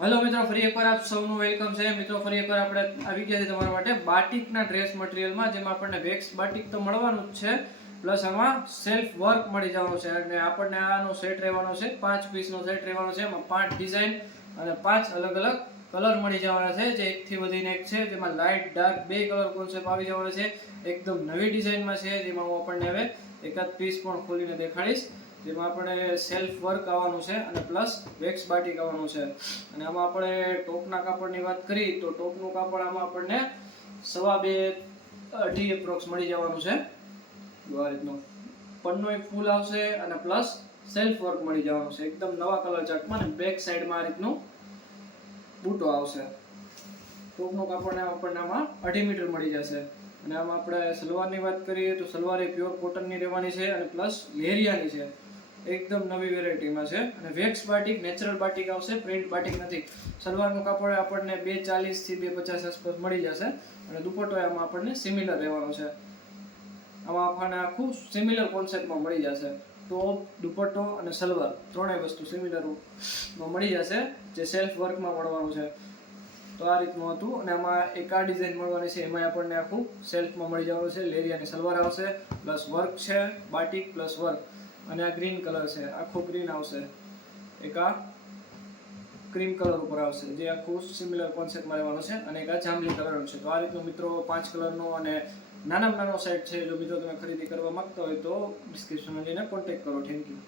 Hello મિત્રો, ફરી એકવાર આપ સૌનું વેલકમ છે મિત્રો. ફરી એકવાર આપણે આવી ગયા છે તમારા માટે બાટિકના ડ્રેસ મટીરિયલમાં, જેમાં આપણને વેક્સ બાટિક તો મળવાનું જ છે, પ્લસ આમાં સેલ્ફ વર્ક મળી જવાનું છે. અને આપણને આનો સેટ રહેવાનો છે, 5 પીસનો સેટ રહેવાનો છે. એમાં 5 ડિઝાઇન અને 5 અલગ અલગ કલર મળી જવાના છે, જે એકથી વધીને એક છે. જેમાં લાઇટ ડાર્ક બે કલર કોન્સેપ્ટ આવી જવાનો છે. એકદમ નવી ડિઝાઇનમાં છે, જેમાં હું આપણને હવે એકાદ પીસ પણ ખોલીને દેખાડીશ. જેમાં આપણે સેલ્ફ વર્ક આવવાનું છે અને પ્લસ વેક્સ બાટિક આવવાનું છે. અને આમાં આપણે ટોપના કાપડની વાત કરી તો ટોપનું કાપડ આમાં આપણને 2.5 એપ્રોક્સ મળી જવાનું છે. આ રીતનું પન્નોય ફૂલ આવશે અને પ્લસ સેલ્ફ વર્ક મળી જવાનું છે, એકદમ નવા કલર ચાર્ટમાં. અને બેક સાઈડમાં આ રીતનું બૂટો આવશે. ટોપનું કાપડ આપણને આમાં 2.5 મીટર મળી જશે. અને આમાં આપણે સલવારની વાત કરીએ તો સલવાર એ પ્યોર કોટનની રહેવાની છે અને પ્લસ લેરિયાની છે, એકદમ નવી વેરાયટીમાં છે. અને વેક્સ બાટિક નેચરલ બાટિક આવશે, પ્રિન્ટ બાટિક નથી. સલવારનું કાપડ આપણને 240 થી 250 આસપાસ મળી જશે. અને દુપટ્ટો એમાં આપણને સિમિલર રહેવાનો છે. આમાં આપણને આખું સિમિલર કોન્સેપ્ટમાં મળી જશે. ટોપ, દુપટ્ટો અને સલવાર ત્રણેય વસ્તુ સિમિલરમાં મળી જશે, જે સેલ્ફ વર્કમાં મળવાનું છે. તો આ રીતનું હતું. અને આમાં એક આ ડિઝાઇન મળવાની છે, એમાં આપણને આખું સેલ્ફમાં મળી જવાનું છે. લેરિયાની સલવાર આવશે, પ્લસ વર્ક છે, બાટિક પ્લસ વર્ક. અને આ ગ્રીન કલર છે, આખો ગ્રીન આવશે. એક આ ક્રીમ કલર ઉપર આવશે, જે આખું સિમિલર કોન્સેપ્ટમાં રહેવાનું છે. અને એક આ જાંબલી કલરનો છે. તો આ રીતનું મિત્રો 5 કલરનો અને નાનામાં નાનો સેટ છે. જો મિત્રો તમે ખરીદી કરવા માંગતા હોય તો ડિસ્ક્રિપ્શનમાં જઈને કોન્ટેક્ટ કરો. Thank you.